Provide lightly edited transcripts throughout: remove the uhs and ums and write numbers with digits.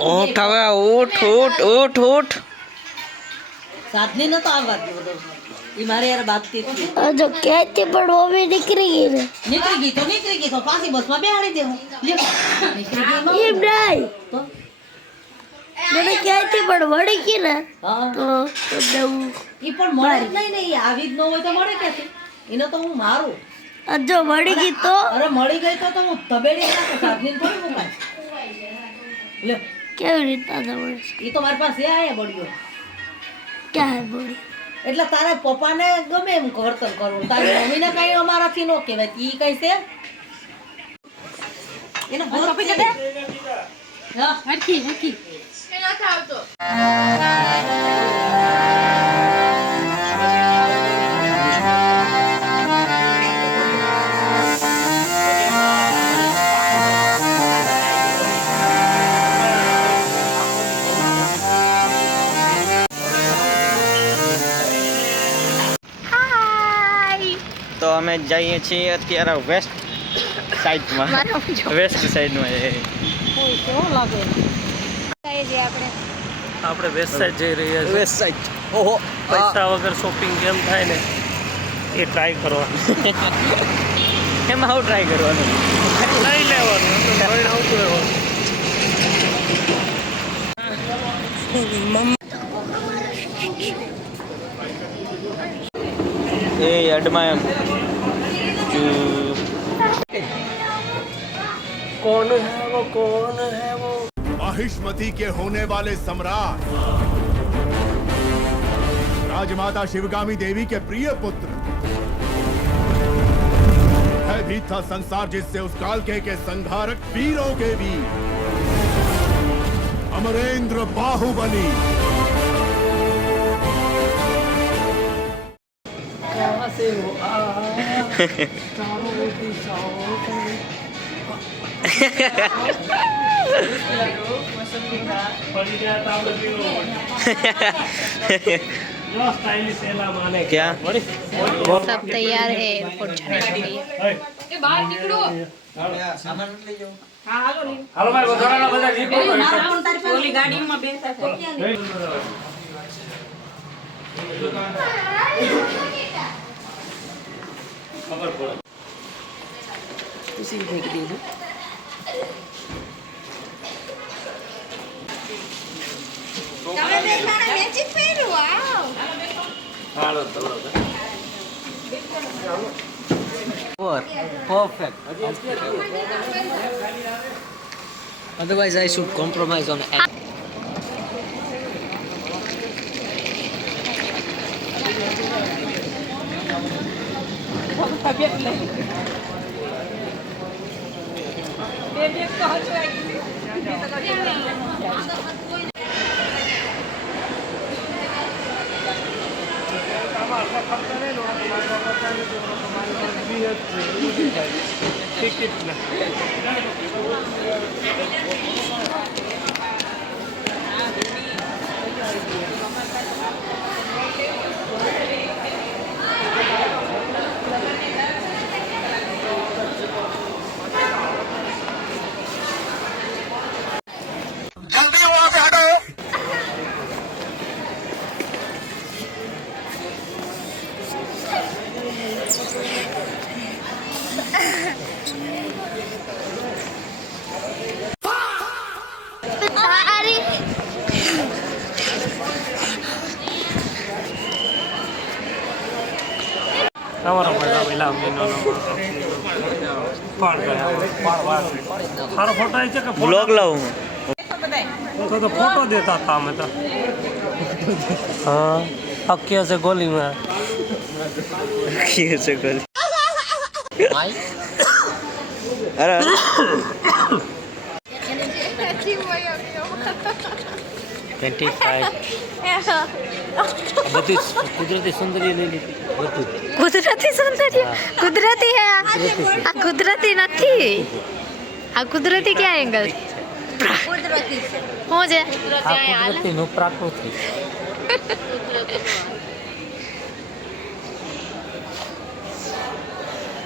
ઉઠ હવે ઉઠ ઉઠ ઉઠ ઉઠ સાધની ન તો આવવા દો બધો ઈ મારે યાર બાતતી હતી જો કહેતી પણ वो भी નીકળી ગઈ ને નીકળી ગઈ તો પાછી બસમાં બેહાડી દેવું નીકળી ગઈ એ નહીં તો મને કહેતી પણ વળી ગઈ ને હા તો દેવું ઈ પણ મળે જ નહીં ને ઈ આવી જ ન હોય તો મળે ક્યાંથી એને તો હું મારું જો વળી ગઈ તો અરે મળી ગઈ તો હું તબેડી નાખે સાધની થોડી મુકાય લે કેવી રીતના દવડે ઈ તો મારી પાસે આયા બળ્યો ક્યાં હે બોડી એટલે તારા પપ્પાને ગમે એમ વર્તન કરવું તારી મમ્મીને કઈ અમારાથી નો કહેવાય ઈ કઈ છે એને બોલ આપી દે હા હરખી એ ના થાવતો તો અમે જઈએ છીએ અત્યારે વેસ્ટ સાઈડમાં વેસ્ટ સાઈડમાં આપણે વેસ્ટ સાઈડ જઈ રહ્યા છીએ વેસ્ટ સાઈડ ઓહો પૈસા વગર શોપિંગ કેમ થાય ને એ ટ્રાય કરવાનું એમાં હું ટ્રાય કરવાનું લઈ લેવાનું લઈને આવતું રહેવાનું એ એડમાં એમ कौन है वो माहिष्मती के होने वाले सम्राट राजमाता शिवगामी देवी के प्रिय पुत्र है भी था संसार जिससे उस काल के संहारक वीरों के वीर अमरेंद्र बाहुबली कहाँ से हो चारों दिशाओं पड़ी गया था जो स्टाइलिश है माने क्या सब तैयार है एयरपोर्ट जाने के लिए બહાર નીકળો सामान ले जाओ હાલો ભાઈ વધારાના બધા લીધો ઓલી ગાડીમાં બેસતા છે ખબર પડે ઉસી ફેંક દીધું તમે દેખાણા મેચિંગ પહેર્યું વાવ હાલો તો perfect otherwise I should compromise on ticket ना जल्दी वहां पे हटो તમારો પડતા પહેલા અમીનો પાડ ગયા સારો ફોટો આવી છે કે બ્લોગ લાવું तो फोटो देता था मैं तो हाँ अब कैसे गोली में कैसे कर अरे बધી કુદરતી સૌંદર્ય લઈ લીધી બધું કુદરતી સૌંદર્ય કુદરતી હે આ કુદરતી નથી આ કુદરતી ક્યાં એંગલ કુદરતી હું છે આ કુદરતીનું પ્રાકૃતિક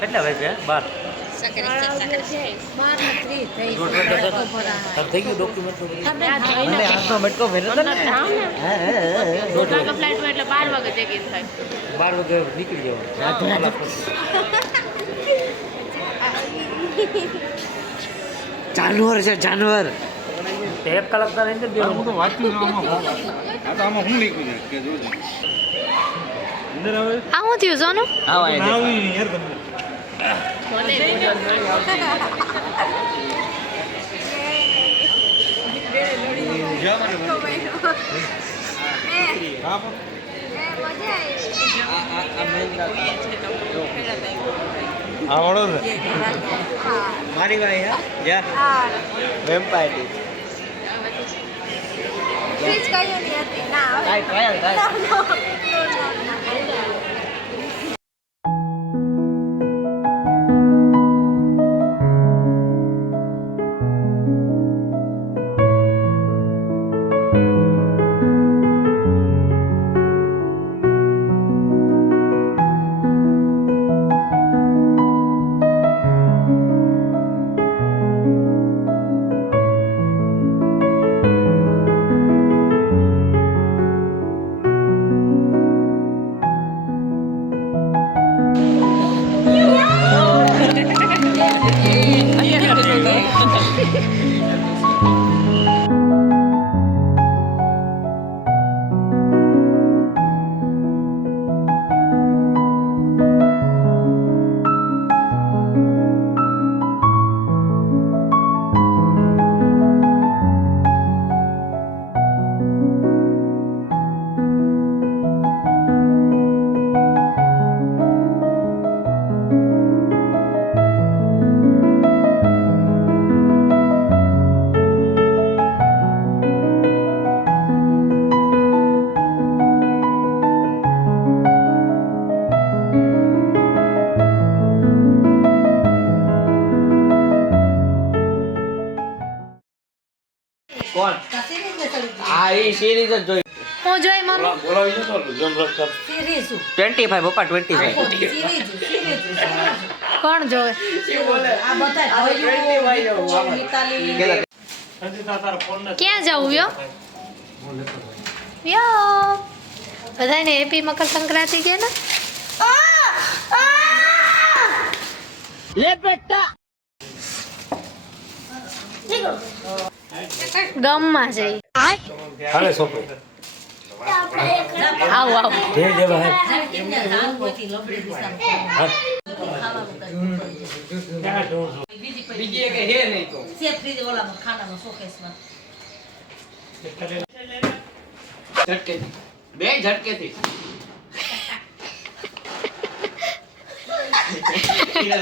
કેટલા વાગ્યા 12 થઈ ગયું ડોક્યુમેન્ટ મને હાથનો બટકો ભર્યો હતો ને ફ્લાઇટ એટલે 12 વાગે ચેક ઇન થાય 12 વાગે નીકળી જવાનું જાનવર છે જાનવર 1 કલાક ના રહી દેવાનું હું તો વાંચ્યું ને આમાં હું લીધું છે કે જોજો અંદર આવે આ હું થયું સોનું હા ભાઈ આવી યાર તમે આ વડો છે મારી ભાઈ હા જા વેમ્પાયર ટ્રાયલ કોણ આ ઈ સિરીઝ જ જોઈ હું જોઈ મમ્મી બોલાવી જતો જમ રસ કર 25 પપ્પા 25 કોણ જોવે આ બધા ભાઈઓ મિતાલી તારા ફોન ને ક્યાં જવું યો બધાને હેપી મકર સંક્રાંતિ કે ને લે બેટા ગમમાં જઈ હાલે સોપે આવ આવ દે દેવા હે બીજી એક હે નહીં તો ખાનાનો શોકેસમાં ઝટકે બે ઝટકેથી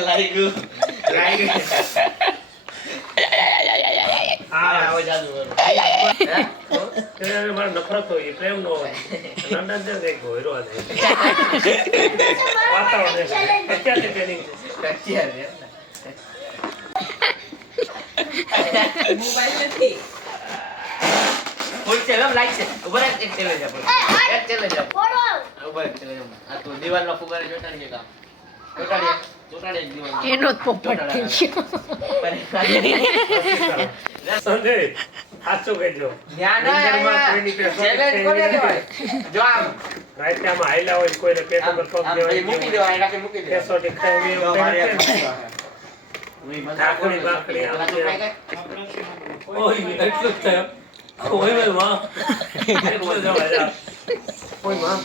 લાઈગુ આવો જાદુ તેને મારે નફરત હોય પ્રેમ નો હોય નંદન દે એક ગોયરો આ વાતાવરણ અત્યારે ટ્રેનિંગ મોબાઈલ નથી ફૂલ ચેલમ લાઈક છે ઉપર એક ચેલે જા એક ચેલે જા ઉપર એક ચેલે જા આ તો દીવાલમાં ફુગારે ચોટાડી કામ ચોટાડી દીવાલ એનો જ પોપટ થઈ ગયો સંજય સાચું કહેજો ચેલેન્જ કોને દેવાય જો આમ રાતે આમાં હાઈલા હોય કોઈને પેટ પર પગ દેવાય મૂકી દેવાય એનાકે મૂકી દેવાય કેસો ટીકાવી ઢાકણી બાકડી ઓય એટલું જ થયો ઓય મે માં એટલું જ આજા ઓય માં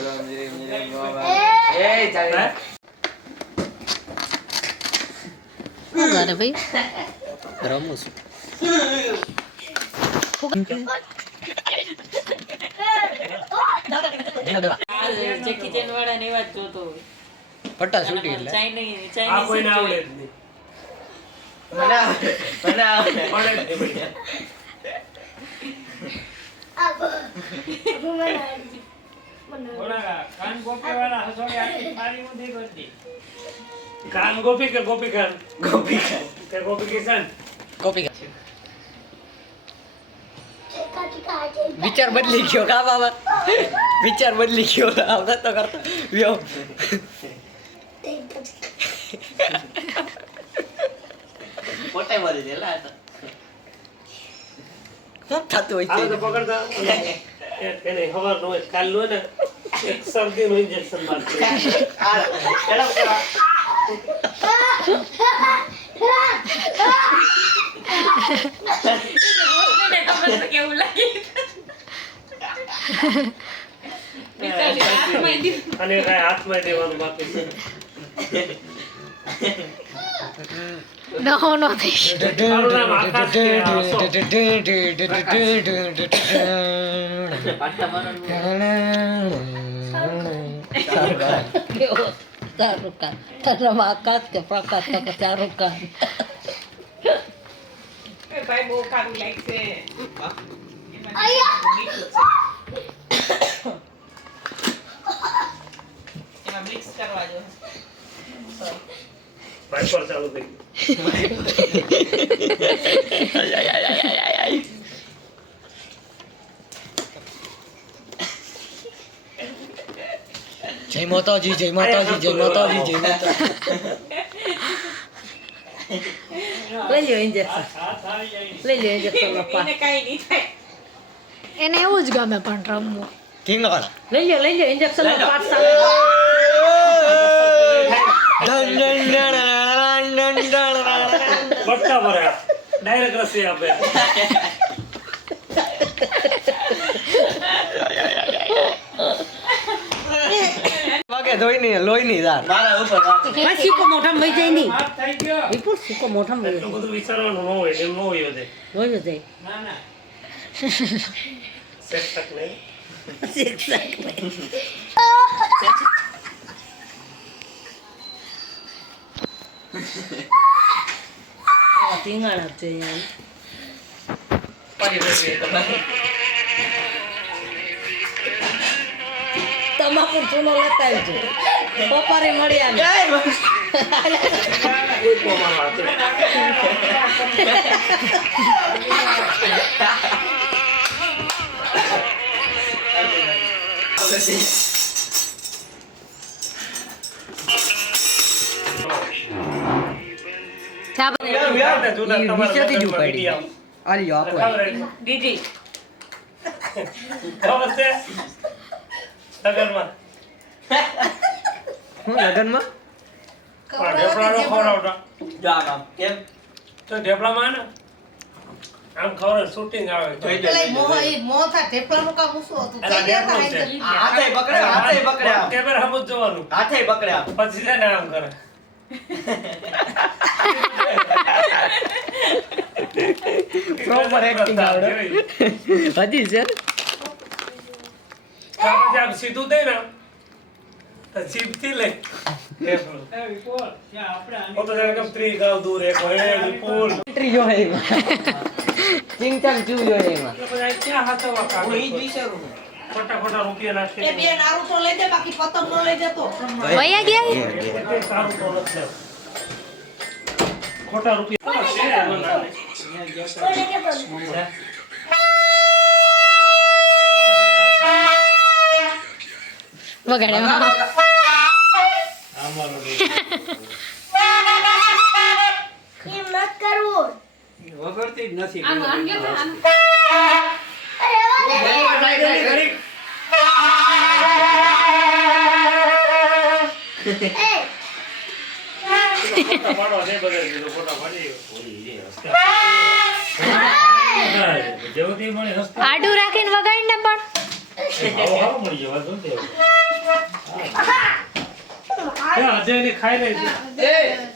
એ ચાલે શું કરે ભાઈ રમું છું જેકી ચેન વાળા ને વાત જોતો હોય પટ્ટા છૂટી એટલે આ કોઈને આવડે જ નહીં મને કાન ગોપી કે ગોપી ખાન તે ગોપી કિશન કોપી વિચાર બદલી ગયો કા બાબા વિચાર બદલી ગયો આવતા તો કરતો વ્યો પોતે મરી ગયેલા હતા. શું થતું હોય આ તો છે પકડતા એને ખબર ન હોય કાલ નો ને એક શરદીનું ઇન્જેક્શન મારશે. આ એલા પકડા. અને કાંઈ હાથમાં દેવાનું બાકી છે. No, નથી. તારું નામ આકાશ કે આસો? પાટા મારવાનું. શાહરુખ ખાન તારા આકાશ કે પ્રકાશ તો કે શાહરુખ ખાન ભાઈ બહુ સારું લાગશે એમાં મિક્સ કરવા જો વાઇપર ચાલુ થઈ જય માતાજી જય માતાજી જય માતાજી જય માતાજી લઈ લ્યો ઇન્જેક્શન લઈ લ્યો ઇન્જેક્શન નો પાસ એને કાઈ નહીં થાય એને એવું જ ગમે પણ રમવું. લઈ લ્યો ઇન્જેક્શન નો પાસ બટકા ભર્યા ડાયરેક્ટ રસી આપે મારા ઉપર વાત. સીકો મોઢામાં વહી જાય નહીં હાથ થઈ ગયો વિપુલ સીકો મોઢામાં વહી એટલું બધું વિચારવાનું ન હોય એમ ન હોય બધે જાય વહી જાય સેટ તક નહીં ટીંગાણા છે યાર પાણી પીએ તો બાકી. તમાકુ ચૂનો લેતા આવજો બપોરે મળ્યા ને કોઈ કોમાં વાંચે ચા વિચારતી જ ઉપાડી આલ્યો આપો દીદી હું લગનમાં જો આમ આમ. કેમ? ઢેપલામાં ને આમ ખબર શૂટિંગ આવે જોઈ લો, જોઈ લો, જોઈ લો. મોથા ઢેપલાનું કામ શું હતું અલા, ઢેપલું છે. હાથે પકડે આમ. કેમેરા સામું જ જોવાનું હાથે પકડે આમ. પછી છે ને આમ કરે Proper acting આવડે. હજી છે પછી આમ સીધું દે ને તો જીભથી લે ઢેપલું. ઓ તો જાણે કેમ ત્રી ગાવ દૂર એક હોય વિપુલ એન્ટ્રી જો હે એમાં ચિંગચાંગ ચૂ જો હે એમાં પછી આ ક્યાં હાથમાં કાઢો? હું ઈ જ વિચારું છું. ખોટા ખોટા રૂપિયા નાખી એ બે નારુતો લઈ દે બાકી પતંગ નો લઈ દેતો વયા ગયા એટલે સારું તો નથી. ખોટા રૂપિયા છે એમાં ના લે. વગાડ્યા આમાં વગરતી જ નથી ફોટા પાડવા દે બધા કીધું ફોટા પાડી જેવું તે મળે હસતા આડું રાખીને વગાડીને પણ આવો મળી જવા દો તે અજયને ખાઈ રહી છે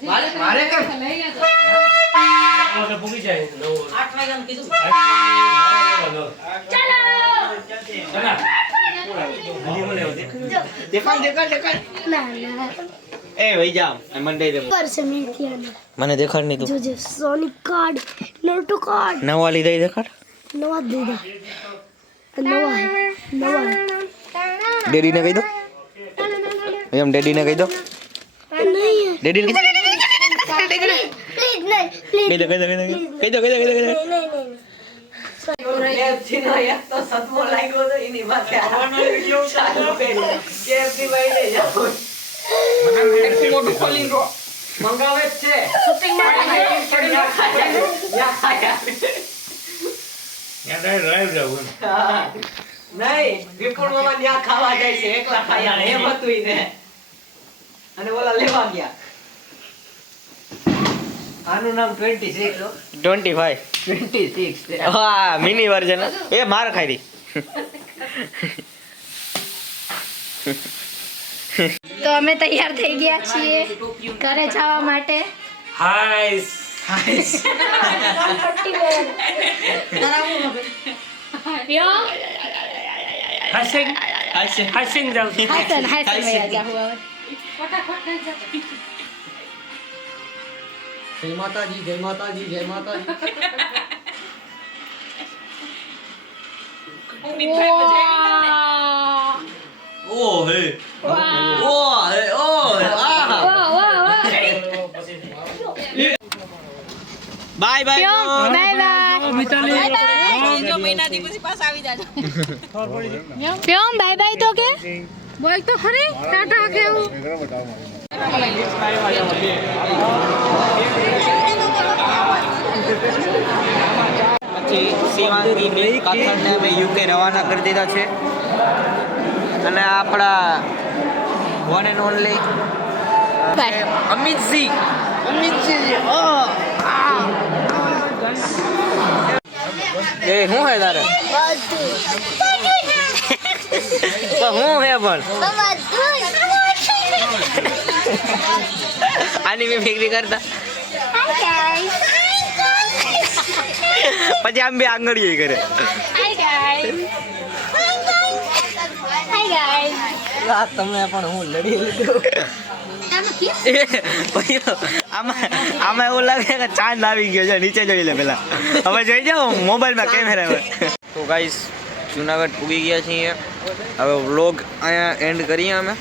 મારે કેમ? તો પૂગી જાય 9 8 વાગ્યાનું કીધું દેખાડ. એ વઈ જાવ. આ મંડે દે. મને દેખાડ નહીં તું જો સોનિક કાર્ડ નોટો કાર્ડ નવા લીધા દેખાડ નવા દીધા નવા ડેડીને કહી દો એમ ડેડીને કહી દો નહીં ડેડીને કહી દો પ્લીઝ નહીં પ્લીઝ કહી દો મોટું ખોલી દો. મંગાવે જ છે યા ખાયા યાદ આવી જવું નહીં વિપુલ મામા ત્યાં ખાવા જાય છે એકલા ખાયા એમ હતું ઈ ને અને ઓલા લેવા ગયા આનું નામ 26 હો 25 26 છે હા મિની વર્ઝન એ માર ખાઈ દી તો અમે તૈયાર થઈ ગયા છીએ ઘરે જવા માટે. હાઈસ હાસિંગ જાવ હાસન વયા જા હું હવે. જય માતાજી જય માતાજી જય માતાજી ઓ હે બાય બાય પ્યોમ બાય બાય તો કે બોલ તો ખરી ટાટા કેવું. પછી શિવાંગીને કથનને અમે યુકે રવાના કરી દીધા છે અને આપણા વન એન્ડ ઓનલી અમિતસિંહ એ શું હે તારે તો હું હે પણ આની મેં ફેકરી કરતા પછી આમ બી આંગળીઓ કરે તમે પણ હું લડી લીધું આમાં એવું લાગે કે ચાંદ આવી ગયો છે નીચે જોઈ લે પેલા હવે જોઈ જાઓ મોબાઈલમાં કેમેરા તો ગાઈસ જુનાગઢ પૂગી ગયા છીએ હવે વ્લોગ અહીંયા એન્ડ કરીએ અમે